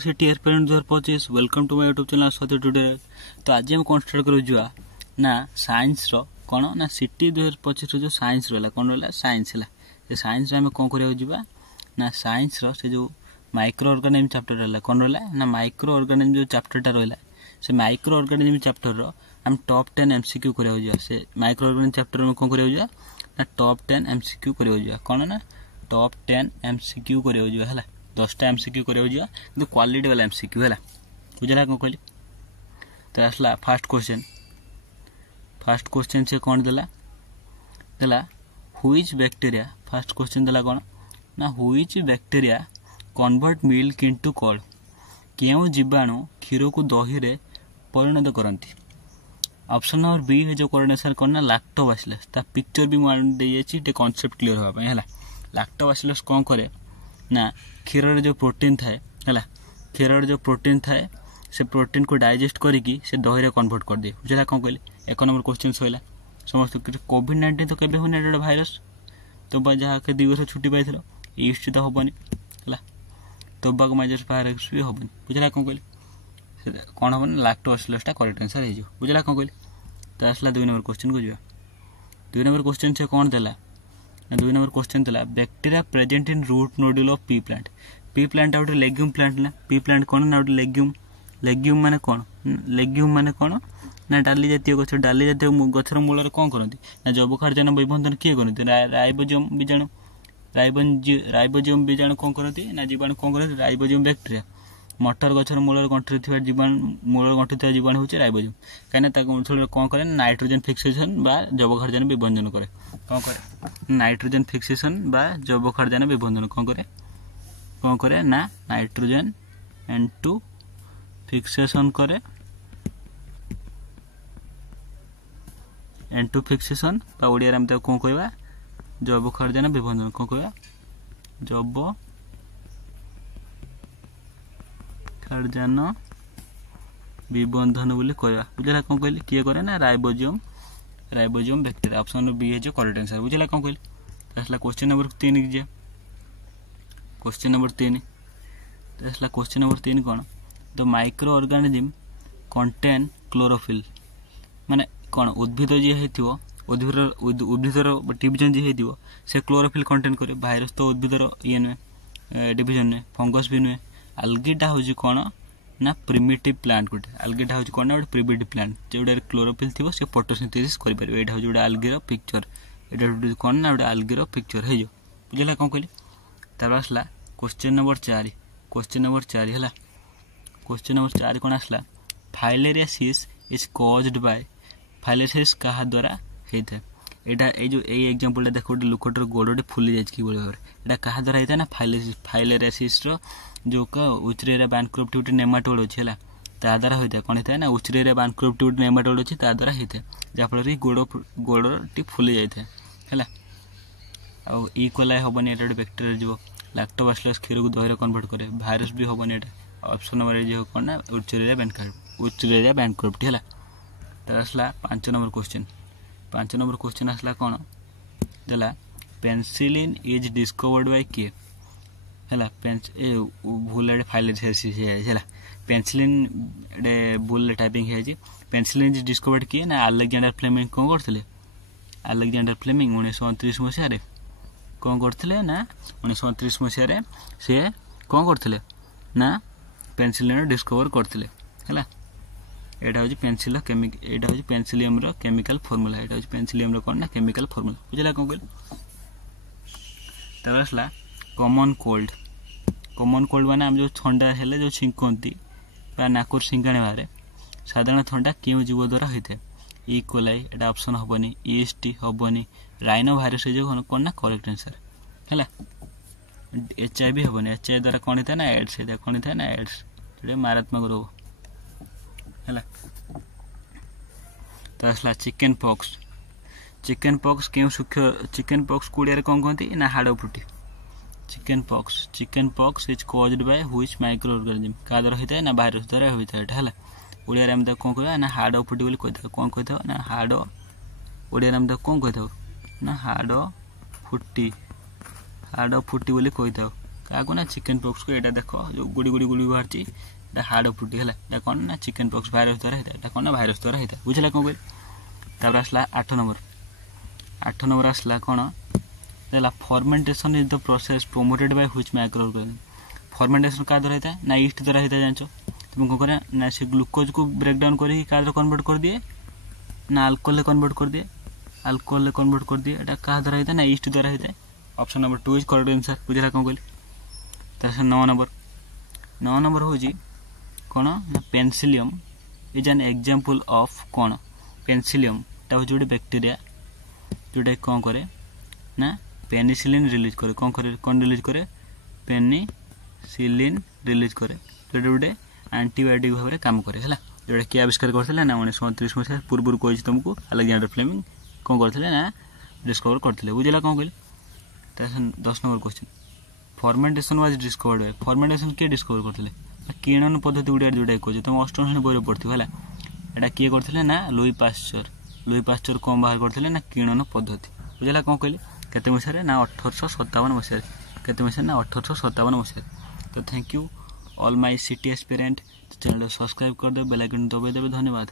City एयरपेरेंट 2025 welcome to my YouTube channel Satya today. तो आज हम कौन स्टार्ट करूँ ना साइंस कौन ना सिटी 2025 जो साइंस रहा कौन रहा साइंस है। साइंस आम कौन करा ना साइंस से जो माइक्रो ऑर्गेनिज्म चैप्टर रहा कौन रहा ना माइक्रो ऑर्गेनिज्म जो चैप्टरटा रहा से माइक्रो ऑर्गेनिज्म चैप्टर आम टॉप 10 एमसीक्यू करा से माइक्रो ऑर्गेनिज्म चैप्टर में कौन करा ना टॉप 10 एमसीक्यू करा कौन ना टॉप 10 एमसीक्यू करा है 10टा एमसीक्यू करा कि क्वालिटी वाला एमसीक्यू है बुझला कौन कहली। तो आसला फास्ट क्वेश्चन से कौन देला व्हिच बैक्टीरिया फास्ट क्वेश्चन देला कौन ना which bacteria convert milk into curd क्यों जीवाणु क्षीर को दही रे परिणत करती। ऑप्शन नंबर बी है जो करेक्ट आंसर कौन ना लैक्टोबैसिलस। ता पिक्चर भी मुझे कॉन्सेप्ट क्लियर होगा है। लैक्टोबैसिलस कौन करे ना क्षीर जो प्रोटीन थाए है क्षीर जो प्रोटीन थाए से प्रोटीन को डाइजेस्ट करके से दही रे कन्वर्ट कर दिए बुझला कौन कहली। 1 नंबर क्वेश्चन सैला समस्त कोविड-19 तो केबे होने एटा भाइरस तो जहाँ के 2 वर्ष छुट्टी पाई ईस्ट तो हेनी है तोबाको माइजर्स भाइरस भी हेनी बुझला कौन कहली कौन हम लैक्टोबैसिलस करेक्ट आंसर हो बुझला कौन कहली। तो आसला 2 नंबर क्वेश्चन को जा 2 नंबर क्वेश्चन से कौन देला 2 नंबर क्वेश्चन देला bacteria present in root nodule of pea plant. Pea plant गोटे लेग्यूम प्लांट ना पी प्लांट कौन ना गोटे लेग्यूम माने कौन ना डाली जातीय गछ डाली जातीय गछर मूल कौन करती ना जैव कार्यान विबंधन किए करती राइबोसोम बीजाणु कौन करती ना जीवाणु कौन करती राइबोसोम बैक्टीरिया। मटर गछर मूल गंठे जीवाणु मूल गंठे जीवाणु हूँ राइबोसोम कहीं कौन करे नाइट्रोजन फिक्सेशन बा जैव कार्यान विबंधन करे कौन करे नाइट्रोजन फिक्सेशन बा जैव कार्यान विबंधन कौन करे ना नाइट्रोजन N2 फिक्सेशन करे N2 फिक्सेशन बा ओडिया में कौन कहवा जैव कार्यान विबंधन कौन कहवा जैव कार्यान विबंधन बोली कहवा बुझला कौन कहली किए करे ना राइबोसोम बैक्टीरिया। ऑप्शन बी है जो करेक्ट आंसर बुझला कौन कहली। आसला क्वेश्चन नंबर 3 की क्वेश्चन नंबर 3 तो आसला क्वेश्चन नंबर 3 कौन the micro organism contain chlorophyll माने कौन उद्भिद जी है उद्भिदर डिविजन जी है से क्लोरोफिल कंटेन करे। भाइरस तो उद्भिदर ये नुहे डिविजन नुहे फंगस भी नुहे। आल्गीटा हूँ कौन ना प्रिमिटिव प्लांट गोटे आल्गीटा हूँ कौन गोटे प्रिमिटिव प्लांट जोटा क्लोरोफिल थी से फोटोसिंथेसिस कर यहाँ हूँ गोटे आल्गीर पिक्चर ये कौन ना गोटे आल्गीर पिक्चर है बुझला कौन कहली। तार आसला क्वेश्चन नंबर 4 है क्वेश्चन नंबर 4 कौन आसला filariasis is caused by filariasis क्या द्वारा होता है यहाँ जो यही एग्जांपल देख गोटे लोकटर गोड़े फुली जाए कि भाव क्या द्वारा होता है ना फाइलेरियासिस जो उचरेरिया बैंक्रप्टी गोटे नेमाटोड अच्छी है द्वारा होता है कौन होता है ना उचरेरिया बैंक्रप्टी गोटे नेमाटोड अच्छी द्वारा होता है जहाँफल कि गोड़ी फुली जाए है आउ इकोलाई हेनी ये गोटे बैक्टेरिया जो लैक्टोबैसिलस क्षीर को दही कन्वर्ट करे भाइरस भी हेनी यहाँ ऑप्शन नंबर जो कौन ना उचरेरिया बैंक्रप्टी है। तो आसला 5 नंबर क्वेश्चन आसला कौन देला पेनिसिलिन इज डिस्कवर्ड बाय किए है भूल फाइलेरियासिस है पेनिसिलिन भूल टाइपिंग है पेनिसिलिन इज डिस्कवर्ड किए ना अलेक्जेंडर फ्लेमिंग कौन करते अलेक्जेंडर फ्लेमिंग 1929 मसीह कौन करते ना 1929 मसीह से कौन करते ना पेनिसिलिन डिस्कवर करते है। एटा हूँ पेनिसिलियम केमिकल फॉर्मूला एटा हूँ पेनिसिलियम कौन ना केमिकल फॉर्मूला बुझला कौन कहली। तब आसला कॉमन कोल्ड माने आम जो ठंडा हेले जो छिंकती नाकुर छिंकाणी बाहर साधारण ठंडा क्यों जीव द्वारा होता है ई कोलाई एटा ऑप्शन हेनी ईस्ट हेनी राइनो भाइरस जो कौन ना करेक्ट आंसर है। HIV हेनी HIV द्वारा कौन होता है ना एड्स कौन होता है ना एड्स जो मारात्मक रोग है। तो आसला चिकेन पॉक्स क्यों सूक्ष्म चिकेन पॉक्स कूड़िया कौन कहती ना हाड़ फुटी chicken pox is caused by which micro organism क्या द्वारा होता है ना भाइरस द्वारा होता है है ओडिया आम कौन कह ना हाड़ फुटी बोली कही कौन कही ना हाड़ ओडिया आम कौन कही ना हाड़ फुटी बोली कही क्या ना चिकेन पॉक्स को एटा देख जो गुड़ी गुड़ी गुड़ी बाहर हाड़ फुटी है कौन ना चिकेन पॉक्स भाइरस द्वारा होता है कौन ना भाइरस द्वारा होता है बुझला कौन कहले आसला 8 नंबर आसला कौन देला fermentation is the process promoted by which micro organism fermentation का द्वारा होता है ना ईस्ट द्वारा होता है जानचो तुम कौन करे ना से ग्लूकोज को ब्रेक डाउन करके का द्वारा कन्वर्ट कर दिए ना अल्कोहल कन्वर्ट कर दिए अल्कोहल कन्वर्ट कर दिए एटा का द्वारा होता है ना ईस्ट द्वारा होता है option number 2 is correct answer बुझला कौन कहले तार 9 नंबर हो जी कौन ना Penicillium is an example of कौन पेनिसिलियम ता हो जोडे बैक्टीरिया जोडे कौन करे ना पेनिसिलिन रिलीज करे कौन रिलीज करे पेनिसिलिन रिलीज करे जोडे जोडे एंटीबायोटिक भाव में काम करे है जोटा किए आविष्कार करते ना 1929 मसीहा पूर्व कही तुमको अलेक्जेंडर फ्लेमिंग कौन करते ना डिस्कवर करते बुझला कौन कहले 10 number question fermentation was discovered by fermentation किए डिस्कवर करते किणन पद्धति गुड़ा जोटा कहे तुम अष्टम श्रेणी बही पढ़ है यहाँ किए करते ना लुई पास्चर कौन बाहर करते ना किणन पद्धति बुझला कौन कहले केते मसीह ना 1857 मसीह केते मसीह ना 1857 मसीह तो thank you all my city aspirant channel subscribe कर दे बेल आइकन दबाई देवे धन्यवाद।